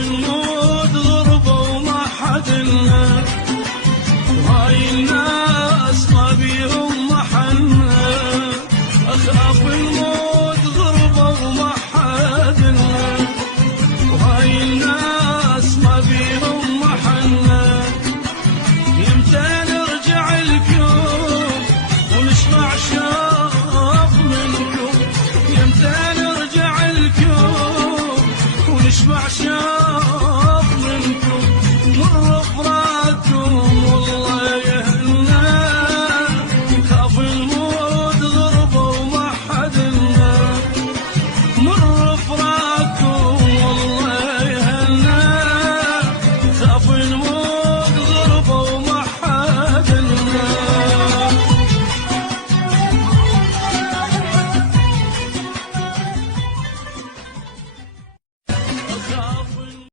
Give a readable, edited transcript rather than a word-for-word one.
ونموت غربة وما حد لنا، وهاي الناس ما بيهم محنا، أخاف نموت غربة وما حد لنا، وهاي الناس ما بيهم محنا. يمتى نرجع الكون ونشبع شوق منكم، يمتى نرجع الكون ونشبع شوق